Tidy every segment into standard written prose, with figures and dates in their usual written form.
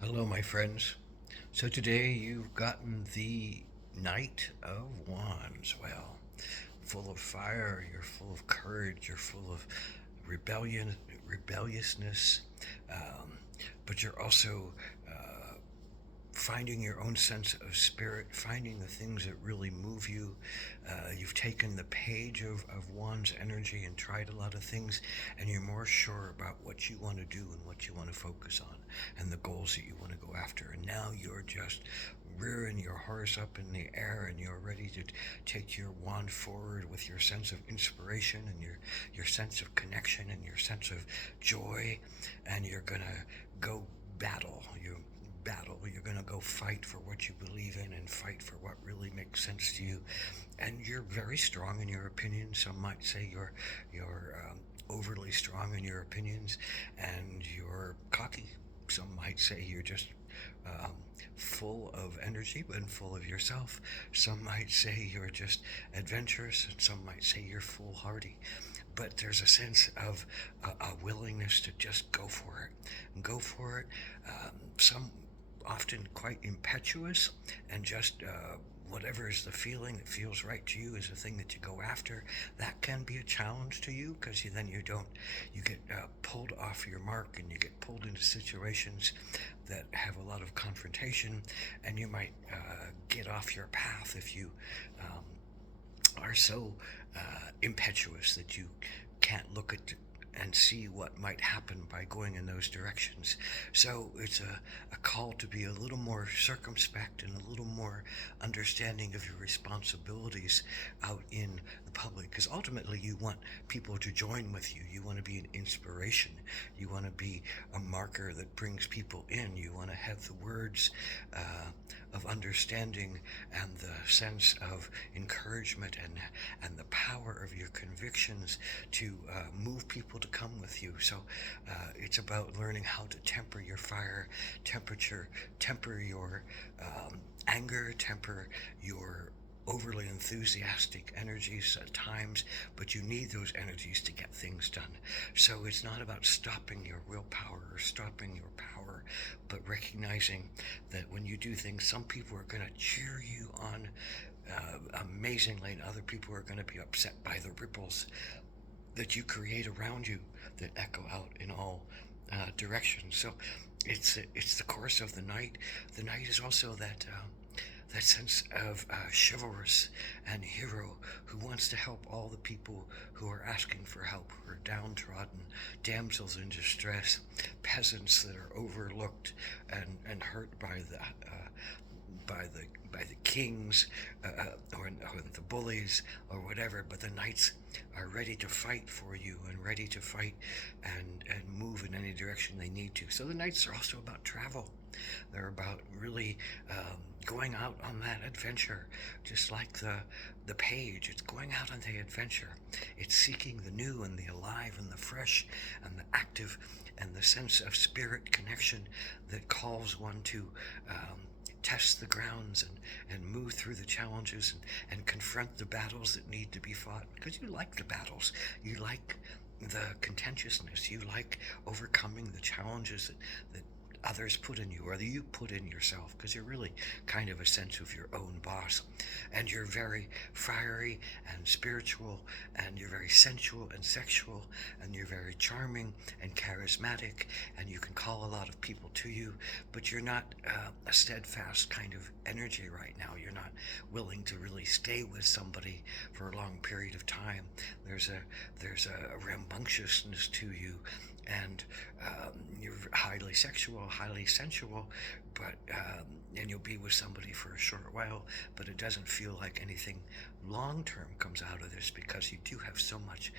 Hello, my friends. So today you've gotten the Knight of Wands. Well, full of fire, you're full of courage, you're full of rebelliousness, um, but you're also finding your own sense of spirit, finding the things that really move you. You've taken the page of Wands energy and tried a lot of things, and you're more sure about what you want to do and what you want to focus on and the goals that you want to go after. And now you're just rearing your horse up in the air and you're ready to take your wand forward with your sense of inspiration and your sense of connection and your sense of joy, and you're gonna go battle. You're going to go fight for what you believe in and fight for what really makes sense to you. And you're very strong in your opinions. Some might say you're overly strong in your opinions, and you're cocky. Some might say you're just um, full of energy and full of yourself. Some might say you're just adventurous, and some might say you're foolhardy. But there's a sense of a willingness to just go for it. And go for it. Some often quite impetuous, and just whatever is the feeling that feels right to you is the thing that you go after. That can be a challenge to you because you get pulled off your mark, and you get pulled into situations that have a lot of confrontation, and you might get off your path if you are so impetuous that you can't look at and see what might happen by going in those directions. So it's a call to be a little more circumspect and a little more understanding of your responsibilities out in the public, because ultimately you want people to join with you. You want to be an inspiration. You want to be a marker that brings people in. You want to have the words of understanding and the sense of encouragement and the power of your convictions to move people to come with you. So it's about learning how to temper your fire, temper your anger, temper your overly enthusiastic energies at times, but you need those energies to get things done. So it's not about stopping your willpower or stopping your power, but recognizing that when you do things, some people are going to cheer you on amazingly, and other people are going to be upset by the ripples that you create around you that echo out in all directions. So it's the course of the night. The night is also that sense of chivalrous and hero who wants to help all the people who are asking for help, who are downtrodden, damsels in distress, peasants that are overlooked and hurt by the kings or the bullies or whatever. But the knights are ready to fight for you and ready to fight and move in any direction they need to. So the knights are also about travel. They're about really going out on that adventure, just like the page. It's going out on the adventure. It's seeking the new and the alive and the fresh and the active and the sense of spirit connection that calls one to test the grounds and move through the challenges and confront the battles that need to be fought, because you like the battles. You like the contentiousness. You like overcoming the challenges that others put in you, or that you put in yourself, because you're really kind of a sense of your own boss. And you're very fiery and spiritual, and you're very sensual and sexual, and you're very charming and charismatic, and you can call a lot of people to you, but you're not a steadfast kind of energy right now. You're not willing to really stay with somebody for a long period of time. There's a rambunctiousness to you, and you're highly sexual, highly sensual, but and you'll be with somebody for a short while, but it doesn't feel like anything long term comes out of this, because you do have so much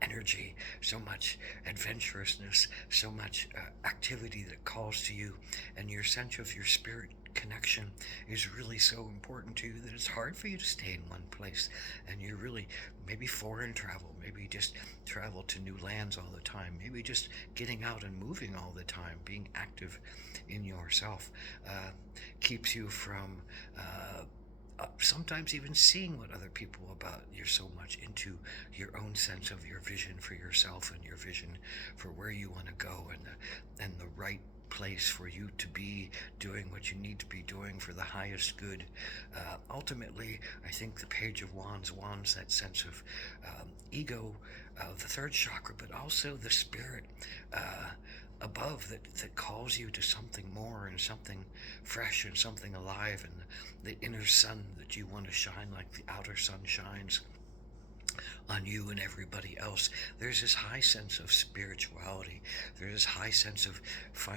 energy, so much adventurousness, so much activity that calls to you, and your sense of your spirit connection is really so important to you that it's hard for you to stay in one place. And you're really maybe foreign travel, maybe just travel to new lands all the time, maybe just getting out and moving all the time, being active in yourself keeps you from sometimes even seeing what other people about. You're so much into your own sense of your vision for yourself and your vision for where you want to go, and the right place for you to be doing what you need to be doing for the highest good. Ultimately, I think the Page of Wands, that sense of ego, the third chakra, but also the spirit above that calls you to something more and something fresh and something alive, and the inner sun that you want to shine like the outer sun shines on you and everybody else. There's this high sense of spirituality. There's this high sense of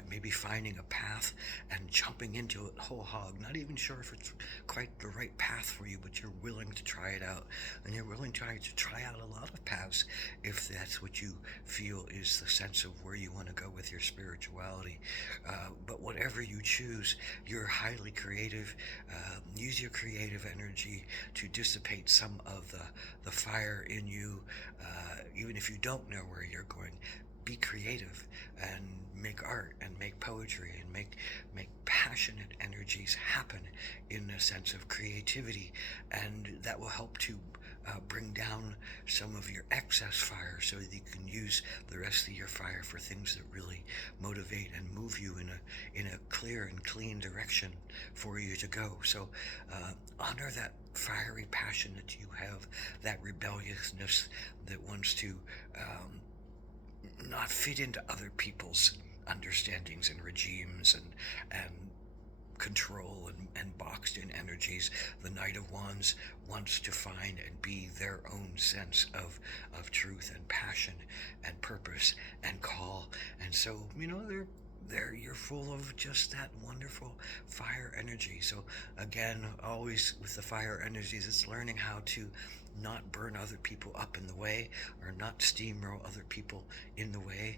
maybe finding a path and jumping into it whole hog. Not even sure if it's quite the right path for you, but you're willing to try it out. And you're willing to try out a lot of paths if that's what you feel is the sense of where you want to go with your spirituality. But whatever you choose, you're highly creative. Use your creative energy to dissipate some of the fire in you, even if you don't know where you're going. Be creative and make art and make poetry and make passionate energies happen in a sense of creativity, and that will help to bring down some of your excess fire so that you can use the rest of your fire for things that really motivate and move you in a clear and clean direction for you to go. So honor that fiery passion that you have, that rebelliousness that wants to not fit into other people's understandings and regimes and control and boxed in energies. The Knight of Wands wants to find and be their own sense of truth and passion and purpose and call. And so, you're full of just that wonderful fire energy. So again, always with the fire energies, it's learning how to not burn other people up in the way, or not steamroll other people in the way,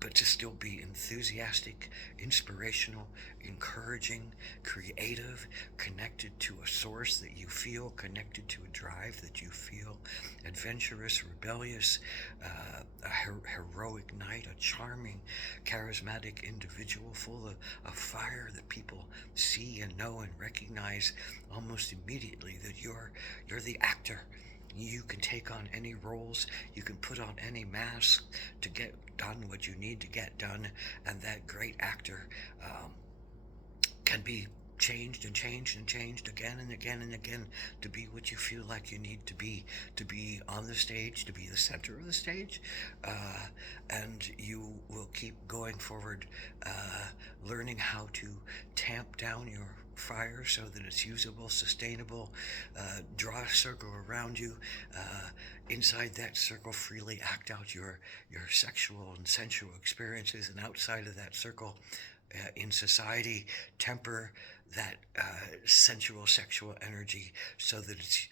but to still be enthusiastic, inspirational, encouraging, creative, connected to a source that you feel, connected to a drive that you feel, adventurous, rebellious, a heroic knight, a charming, charismatic individual full of fire that people see and know and recognize almost immediately that you're the actor. You can take on any roles, you can put on any mask to get done what you need to get done, and that great actor can be changed and changed and changed again and again and again to be what you feel like you need to be on the stage, to be the center of the stage, and you will keep going forward, learning how to tamp down your fire so that it's usable, sustainable. Draw a circle around you. Inside that circle, freely act out your sexual and sensual experiences, and outside of that circle, in society, temper that sensual, sexual energy so that it's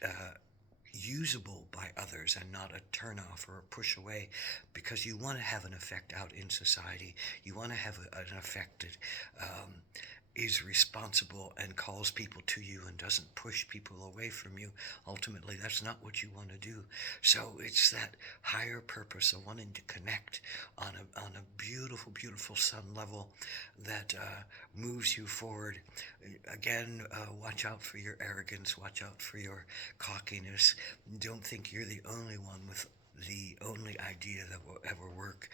usable by others and not a turn off or a push away, because you want to have an effect out in society. You want to have an effect that is responsible and calls people to you and doesn't push people away from you. Ultimately, that's not what you want to do. So it's that higher purpose of wanting to connect on a beautiful, beautiful sun level that moves you forward. Again, watch out for your arrogance. Watch out for your cockiness. Don't think you're the only one with the only idea that will ever work.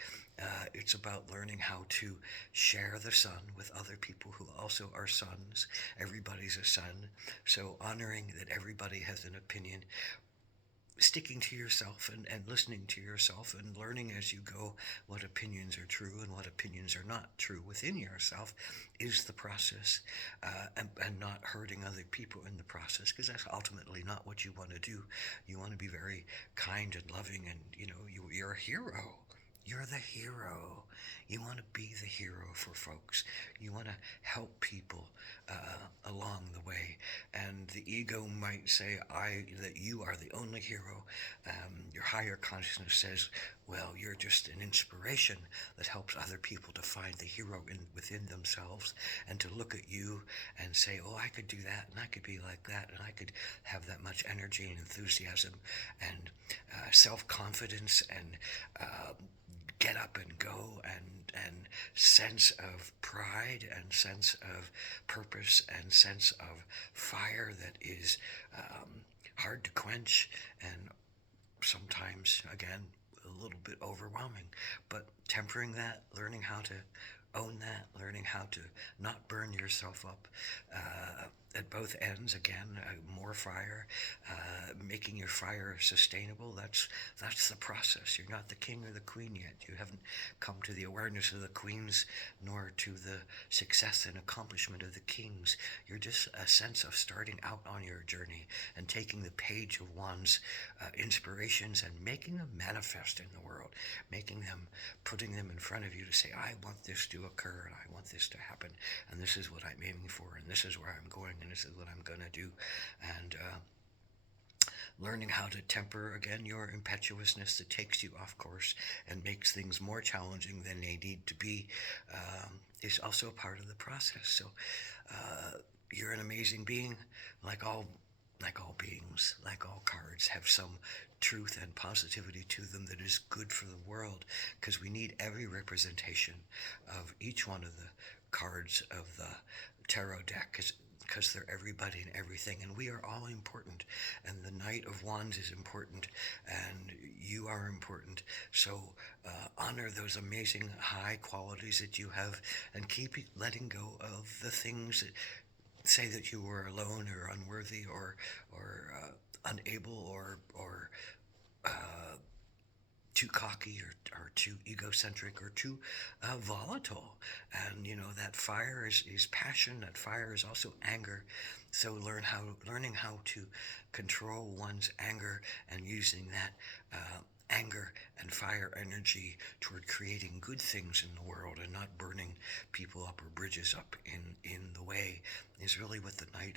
It's about learning how to share the sun with other people who also are suns. Everybody's a sun. So honoring that everybody has an opinion, sticking to yourself and listening to yourself and learning as you go what opinions are true and what opinions are not true within yourself is the process, and not hurting other people in the process, because that's ultimately not what you want to do. You want to be very kind and loving, and you're a hero. You're the hero. You want to be the hero for folks. You want to help people along the way. And the ego might say that you are the only hero. Your higher consciousness says, well, you're just an inspiration that helps other people to find the hero within themselves, and to look at you and say, oh, I could do that, and I could be like that, and I could have that much energy and enthusiasm and self-confidence and get up and go, and sense of pride and sense of purpose and sense of fire that is hard to quench, and sometimes, again, a little bit overwhelming. But tempering that, learning how to own that, learning how to not burn yourself up at both ends. Again, more fire, making your fire sustainable. That's the process. You're not the king or the queen yet. You haven't come to the awareness of the queens, nor to the success and accomplishment of the kings. You're just a sense of starting out on your journey and taking the page of one's inspirations and making them manifest in the world, making them, putting them in front of you to say, I want this to occur, and I want this to happen, and this is what I'm aiming for, and this is where I'm going, and this is what I'm going to do. And learning how to temper, again, your impetuousness that takes you off course and makes things more challenging than they need to be, is also a part of the process. So you're an amazing being, like all beings, like all cards, have some truth and positivity to them that is good for the world, because we need every representation of each one of the cards of the tarot deck, because they're everybody and everything, and we are all important, and the Knight of Wands is important, and you are important. So honor those amazing high qualities that you have, and keep letting go of the things that say that you were alone or unworthy or unable or too cocky or too egocentric or too volatile. And that fire is passion. That fire is also anger. So learning how to control one's anger and using that anger and fire energy toward creating good things in the world and not burning people up or bridges up in the way is really what the Knight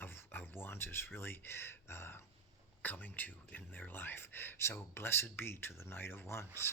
of Wands is really coming to in their life. So blessed be to the Knight of Wands.